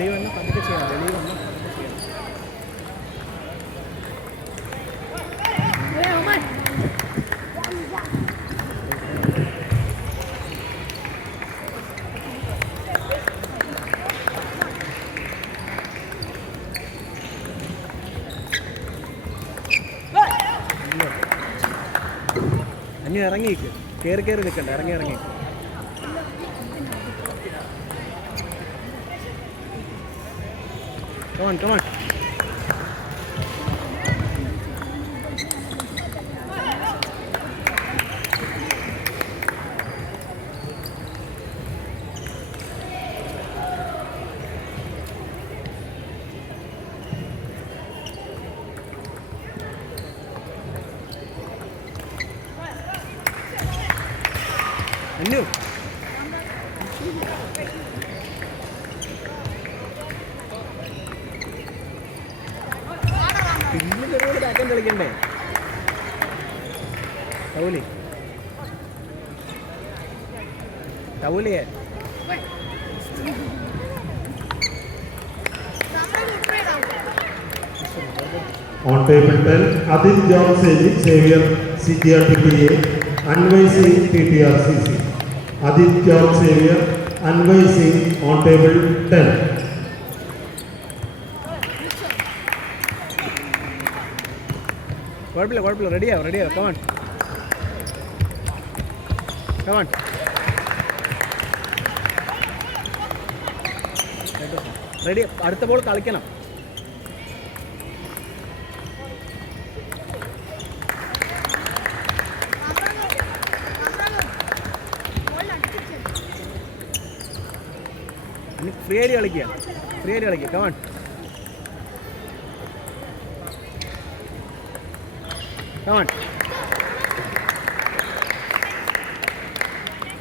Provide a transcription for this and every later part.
വെളിയിൽ വന്ന് പതുക്കെ ചെയ്യണം. വെളിയിൽ വന്ന് പതുക്കെ ചെയ്യണം. അഞ്ഞു ഇറങ്ങിക്ക്, കയറി കയറി നിൽക്കണ്ട, ഇറങ്ങി ഇറങ്ങി. Come on, come on. Annu. ബാക്കൻ കളിക്കണ്ടേ? ടൗലി ടൗലിയെ On table 10, Adil John Xavier CTR TTA, Anvay Singh TTR CC. Adil John Xavier, Anvay Singh on table 10. കുഴപ്പമില്ല, റെഡിയാവും. Come on ready. അടുത്ത ബോൾ കളിക്കണം. ഫ്രീ ആയിട്ട് കളിക്കുക. കമാൺ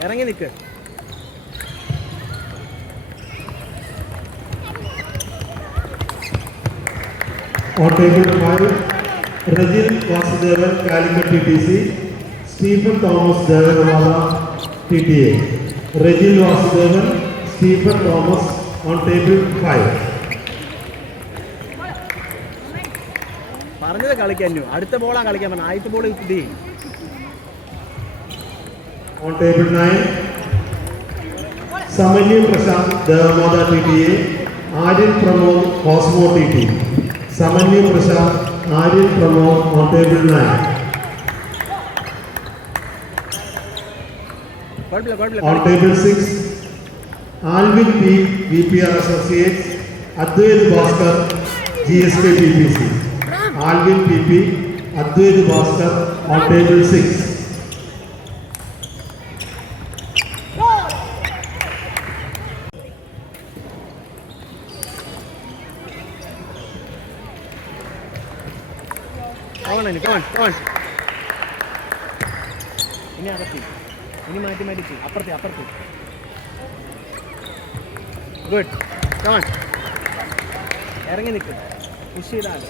ഇറങ്ങി നിൽക്ക്. On table 5, Rajil Vasudevan Calicut TTC, Stephen Thomas Devanawala TTA. Rajil Vasudevan, Stephen Thomas on table 5. പറഞ്ഞത് കളിക്കാനു. അടുത്ത ബോളാണ് കളിക്കാൻ പറഞ്ഞത്. ആദ്യത്തെ ബോൾ കിട്ടി. On table 9, Samanyu Prashant Devamada TTA, Aryan Pramod Cosmo TT. Samanyu Prashant, Aryan Pramod on table 9. On table 6, Alvin P. VPR Associates, Advait Bhaskar GSK PPC. Alvin PP, Advait Bhaskar on table 6. Come on. ഇനി അകത്തി, ഇനി മാറ്റി അപ്പുറത്ത്. Good. Come on ഇറങ്ങി നിൽക്കും. Push ചെയ്താൽ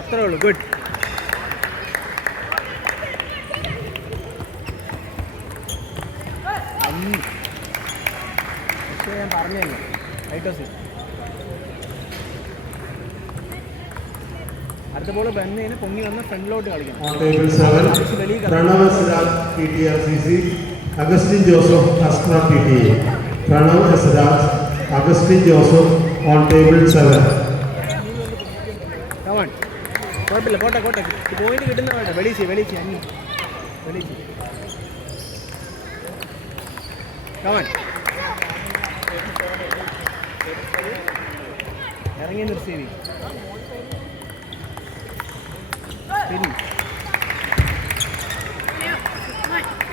അത്രേ ഉള്ളൂ. Good. പക്ഷേ ഞാൻ പറഞ്ഞല്ലോ ഐറ്റോസ്. അടുത്ത ബോൾ ബന്നേനെ പൊങ്ങി വന്ന് ഫ്രണ്ടിലോട്ട് കളിക്കണം. On table 7, Pranav Sraj TTRCC, Augustine Joseph Astra TTA. Pranav Sraj, Augustine Joseph on table 7. Come on. കുഴപ്പമില്ല, പോട്ടെ. പോയിന്റ് കിട്ടുന്ന വേണ്ട. വെളിച്ച് Come on. ഇറങ്ങി നിർത്തി.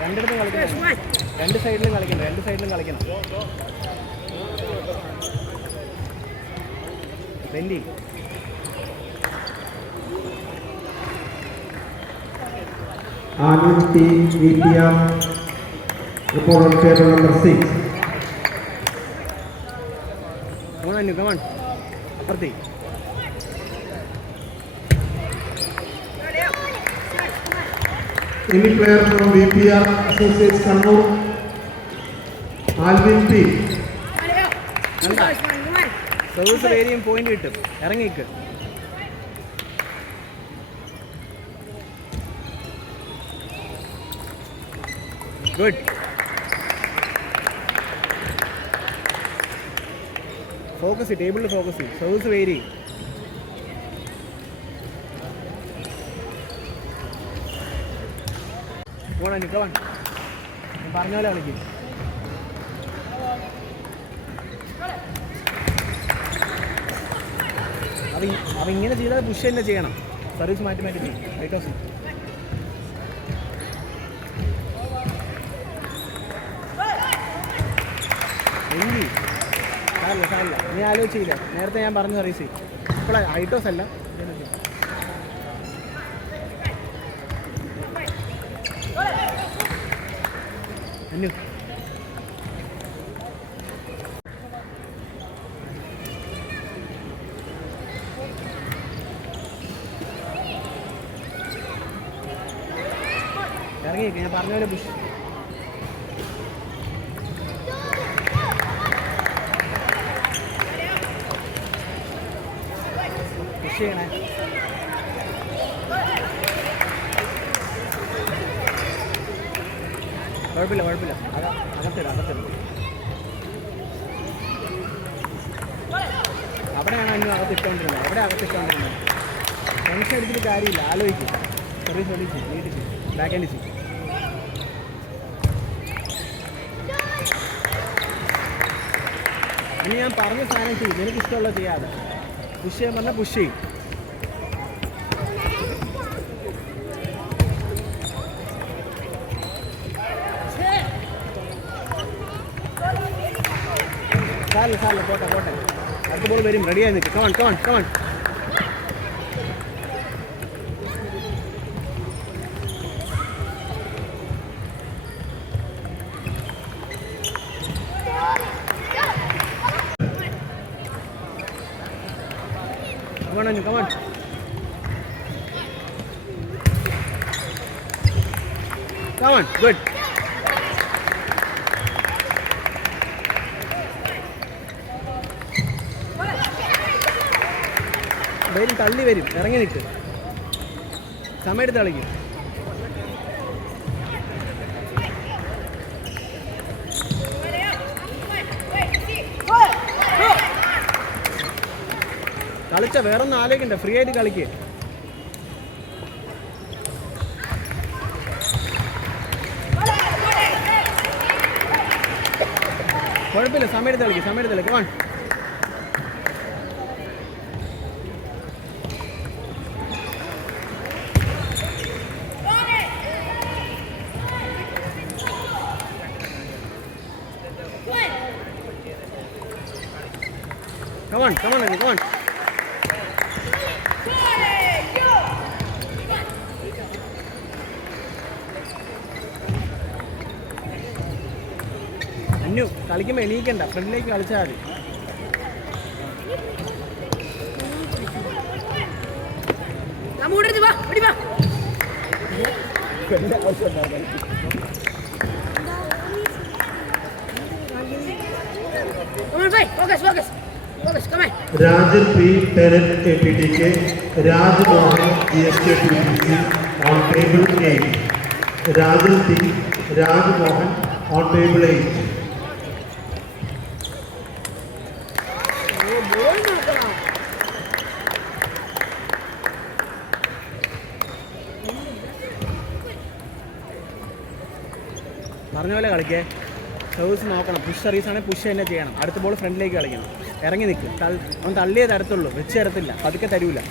രണ്ടിടത്തും കളിക്കണം. രണ്ട് സൈഡിലും കളിക്കണം. വെന്റി Anil P. VPR, report on table number 6. Come on. അപ്പുറത്തേ. Any player from VPR Associates Kannur? Alvin P. Service വേരിയും പോയിന്റ് കിട്ടും. ഇറങ്ങിക്ക്. ഗുഡ്. ഫോക്കസ്, ടേബിളിൽ ഫോക്കസ് ചെയ്യും. സർവീസ് വേരി. പോണ ഞാൻ പറഞ്ഞ പോലെ കളിക്കും. അവ ഇങ്ങനെ ചെയ്താൽ പുഷ് തന്നെ ചെയ്യണം. സർവീസ് മാറ്റി മാറ്റി ചെയ്യും. റൈറ്റ് ഓഫ് എങ്കിൽ സാറില്ല സാറില്ല, നീ ആലോചിച്ചില്ല. നേരത്തെ ഞാൻ പറഞ്ഞ സർവീസ് ഇപ്പോൾ ഹൈറ്റോസ് അല്ല. അന്യു ഇറങ്ങിയേക്ക്. ഞാൻ പറഞ്ഞ പോലെ പുഷ്. പുഷ് ചെയ്യണേ. കുഴപ്പമില്ല കുഴപ്പമില്ല. അകത്തില്ല അകത്തില്ല. അവിടെയാണ് അന്യം അകത്തിട്ടുകൊണ്ടിരുന്നത്. അവിടെ അകത്തിട്ടുകൊണ്ടിരുന്നത്. ടെൻഷൻ എടുത്തിട്ട് കാര്യമില്ല. ആലോചിക്കും. സർവീസ് സർവീസ് നീട്ടിച്ച് ബാക്ക് ഹാൻഡ് ചെയ്യും. ഇനി ഞാൻ പറഞ്ഞ സാധനം ചെയ്യും. എനിക്ക് ഇഷ്ടമുള്ളത് ചെയ്യാതെ പുഷ് ചെയ്യാൻ പറഞ്ഞാൽ പുഷ് ചെയ്യും. സാറില്ല സാറില്ല, പോട്ടെ പോട്ടെ. അടുത്ത ബോൾ വരും. റെഡിയായി നിൽക്കും. Come on come on come on. Come on, come on. Come on, good. വരും, തള്ളി വരും. ഇറങ്ങി നിൽക്ക്. സമയത്ത് കളിക്കും. കളിച്ച വേറൊന്നും ആലോചിക്കണ്ട. ഫ്രീ ആയിട്ട് കളിക്കുക. കുഴപ്പമില്ല. സമയത്ത് കളിക്കും. സമയത്ത് കളിക്കും. One come on, come on, come on. അന്യു കളിക്കുമ്പോൾ എണീക്കണ്ട. ഫ്രണ്ടിലേക്ക് കളിച്ചാൽ മതി. Rajan P. Terran APTK, Raj Mohan GSK PPC on table 8. Rajan P. Raj Mohan on table 8. പറഞ്ഞ പോലെ കളിക്കേ. സർവീസ് നോക്കണം. പുഷ് സർവീസ് ആണെങ്കിൽ പുഷ് തന്നെ ചെയ്യണം. അടുത്ത ബോൾ ഫ്രണ്ടിലേക്ക് കളിക്കണം. ഇറങ്ങി നിൽക്കും. അവൻ തള്ളിയേ തരത്തുള്ളൂ. വെച്ച് തരത്തില്ല. പതുക്കെ തരൂല.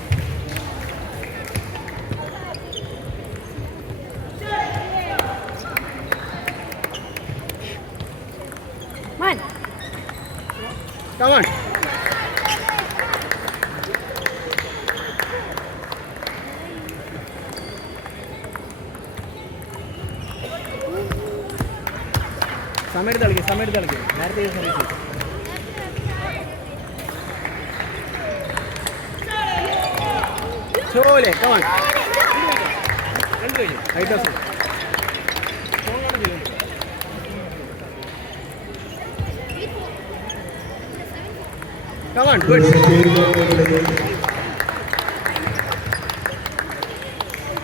Come on. സമയത്ത് കളിക്കും. സമയത്ത് കളിക്കും. നേരത്തെ സർവീസ് ചോലെ. കമാൺ. രണ്ട് കഴിഞ്ഞു. Height house Come on, good.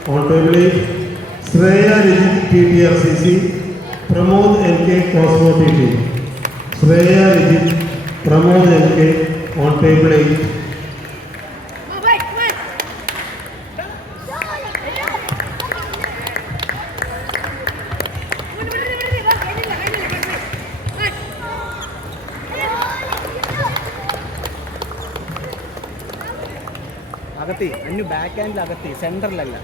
On table 8, Shreya Rijit TTRCC, Pramod NK Cosmo TT. Shreya Rijit, Pramod NK on table 8. അകത്തി അന്ന് ബാക്ക് ഹാൻഡിൽ അകത്തി സെൻറ്ററിലല്ല